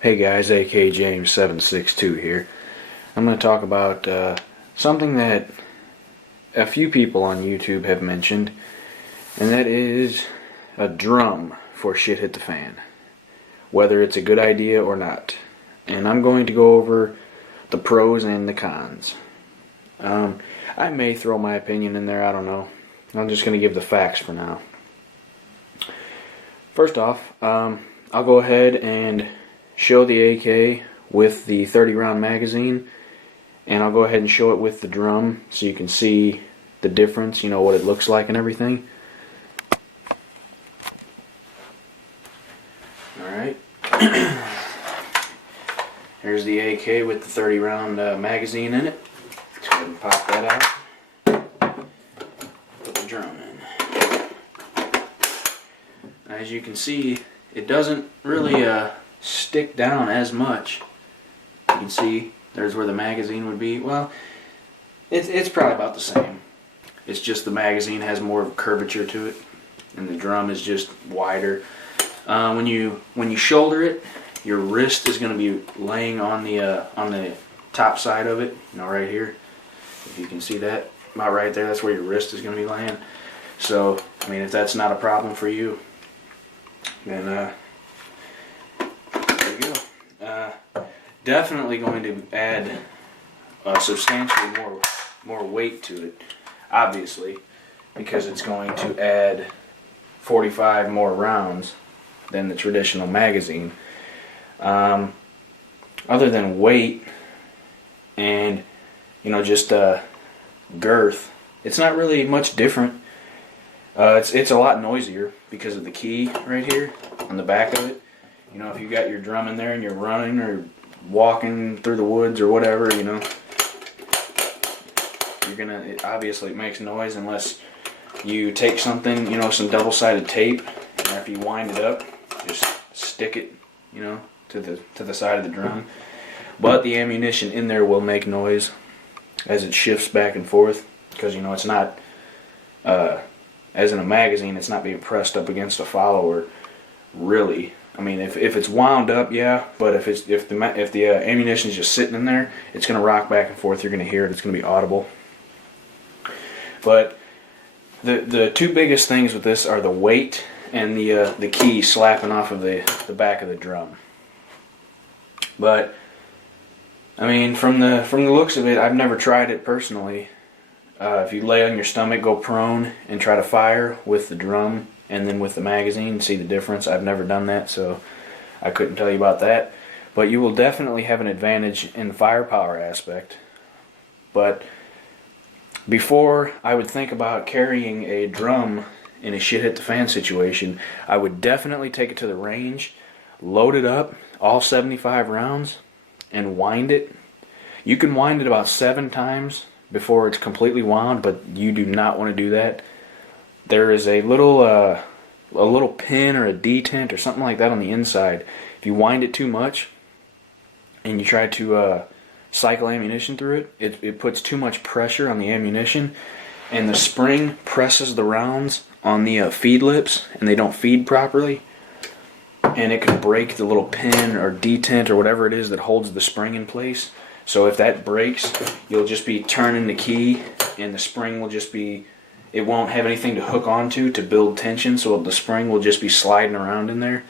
Hey guys, AK James 762 here. I'm going to talk about something that a few people on YouTube have mentioned, and that is a drum for shit hit the fan. Whether it's a good idea or not. And I'm going to go over the pros and the cons. I may throw my opinion in there, I don't know. I'm just going to give the facts for now. First off, I'll go ahead and show the AK with the 30 round magazine, and I'll go ahead and show it with the drum so you can see the difference, you know, what it looks like and everything. Alright. Here's the AK with the 30 round magazine in it. Let's go ahead and pop that out. Put the drum in. As you can see, it doesn't really stick down as much. You can see there's where the magazine would be. Well, it's probably about the same. It's just the magazine has more of a curvature to it, and the drum is just wider. When you shoulder it, your wrist is going to be laying on the top side of it. You know, right here. If you can see that, about right there, that's where your wrist is going to be laying. So, I mean, if that's not a problem for you, then there you go. Definitely going to add substantially more weight to it, obviously, because it's going to add 45 more rounds than the traditional magazine. Other than weight and, you know, just girth, it's not really much different. It's a lot noisier because of the key right here on the back of it. You know, if you got your drum in there and you're running or walking through the woods or whatever, you know, it obviously makes noise unless you take something, you know, some double-sided tape, and after you wind it up, just stick it, you know, to the side of the drum. But the ammunition in there will make noise as it shifts back and forth, because, you know, it's not as in a magazine, it's not being pressed up against a follower, really. I mean, if it's wound up, yeah, but if the ammunition is just sitting in there, it's going to rock back and forth. You're going to hear it. It's going to be audible. But the two biggest things with this are the weight and the key slapping off of the back of the drum. But I mean, from the looks of it, I've never tried it personally. If you lay on your stomach, go prone, and try to fire with the drum and then with the magazine, see the difference. I've never done that, so I couldn't tell you about that. But you will definitely have an advantage in the firepower aspect. But before I would think about carrying a drum in a shit hit the fan situation, I would definitely take it to the range, load it up, all 75 rounds, and wind it. You can wind it about 7 times before it's completely wound, but you do not want to do that. There is a little pin or a detent or something like that on the inside. If you wind it too much and you try to cycle ammunition through it, it puts too much pressure on the ammunition, and the spring presses the rounds on the feed lips, and they don't feed properly, and it can break the little pin or detent or whatever it is that holds the spring in place. So if that breaks, you'll just be turning the key, and the spring will just be, it won't have anything to hook onto to build tension, so the spring will just be sliding around in there.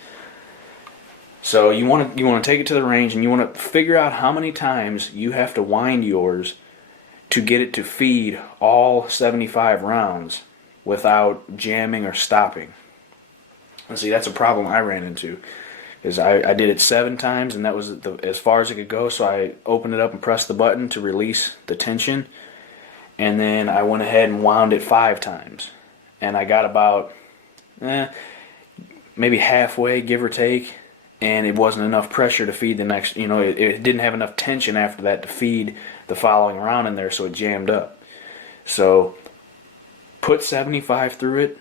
So you want to take it to the range, and you want to figure out how many times you have to wind yours to get it to feed all 75 rounds without jamming or stopping. And see, that's a problem I ran into, because I did it 7 times, and that was as far as it could go. So I opened it up and pressed the button to release the tension, and then I went ahead and wound it 5 times, and I got about maybe halfway, give or take, and it wasn't enough pressure to feed the next, you know, it didn't have enough tension after that to feed the following round in there, so it jammed up. So put 75 through it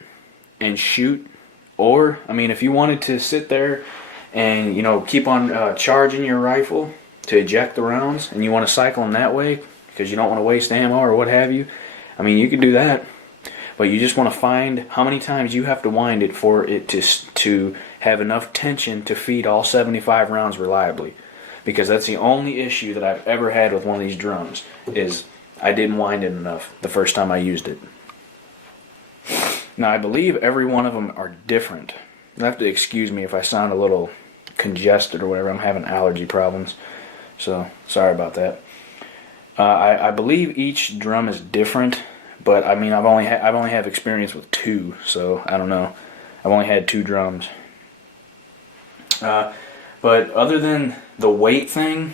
and shoot. Or, I mean, if you wanted to sit there and, you know, keep on charging your rifle to eject the rounds, and you want to cycle them that way because you don't want to waste ammo or what have you, I mean, you could do that. But you just want to find how many times you have to wind it for it to have enough tension to feed all 75 rounds reliably. Because that's the only issue that I've ever had with one of these drums, is I didn't wind it enough the first time I used it. Now, I believe every one of them are different. You'll have to excuse me if I sound a little congested or whatever. I'm having allergy problems, so sorry about that. I believe each drum is different, but I mean I've only have experience with 2, so I don't know. I've only had 2 drums. But other than the weight thing,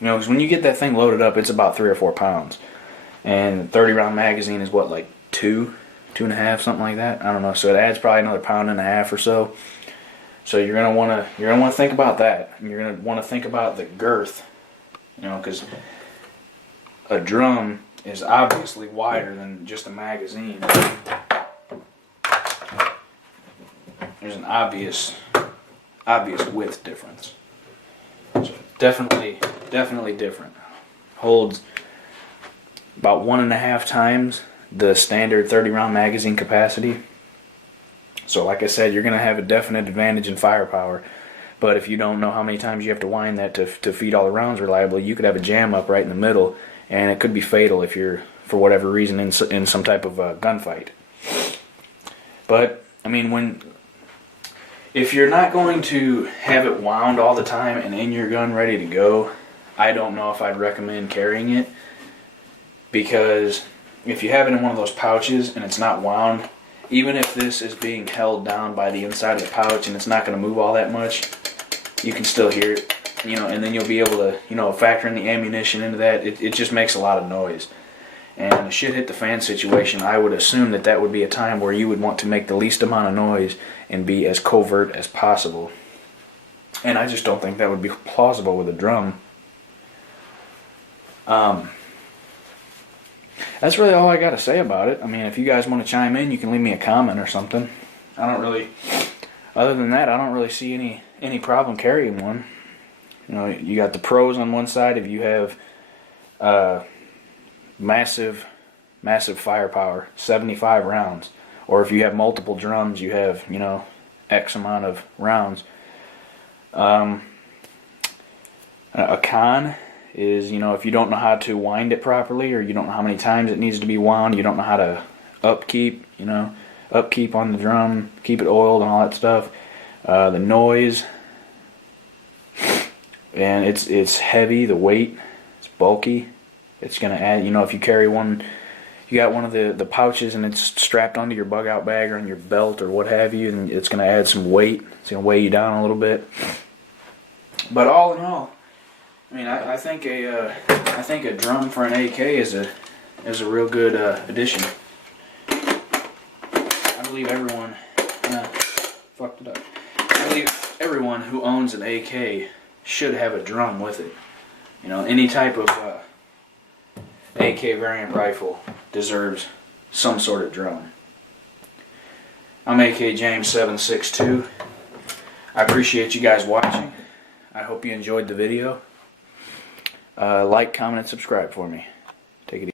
you know, because when you get that thing loaded up, it's about 3 or 4 pounds, and 30 round magazine is what, like 2.5, something like that. I don't know. So it adds probably another 1.5 pounds or so. So you're gonna want to think about that, and you're gonna want to think about the girth, you know, because a drum is obviously wider than just a magazine. There's an obvious width difference. So definitely different. Holds about 1.5 times the standard 30 round magazine capacity. So like I said, you're going to have a definite advantage in firepower. But if you don't know how many times you have to wind that to feed all the rounds reliably, you could have a jam up right in the middle, and it could be fatal if you're, for whatever reason, in some type of gunfight. But I mean, if you're not going to have it wound all the time and in your gun ready to go, I don't know if I'd recommend carrying it, because if you have it in one of those pouches and it's not wound, even if this is being held down by the inside of the pouch and it's not going to move all that much, you can still hear it, you know, and then you'll be able to, you know, factor in the ammunition into that. It just makes a lot of noise. And in a shit hit the fan situation, I would assume that would be a time where you would want to make the least amount of noise and be as covert as possible. And I just don't think that would be plausible with a drum. That's really all I got to say about it. I mean, if you guys want to chime in, you can leave me a comment or something. Other than that, I don't really see any problem carrying one. You know, you got the pros on one side if you have massive firepower, 75 rounds. Or if you have multiple drums, you have, you know, X amount of rounds. A con is, you know, if you don't know how to wind it properly, or you don't know how many times it needs to be wound, you don't know how to upkeep on the drum, keep it oiled and all that stuff. The noise, and it's heavy, the weight, it's bulky. It's going to add, you know, if you carry one, you got one of the pouches and it's strapped onto your bug out bag or on your belt or what have you, and it's going to add some weight. It's going to weigh you down a little bit. But all in all, I mean, I think a drum for an AK is a real good addition. I believe everyone fucked it up. I believe everyone who owns an AK should have a drum with it. You know, any type of AK variant rifle deserves some sort of drum. I'm AK James 762. I appreciate you guys watching. I hope you enjoyed the video. Like, comment, and subscribe for me.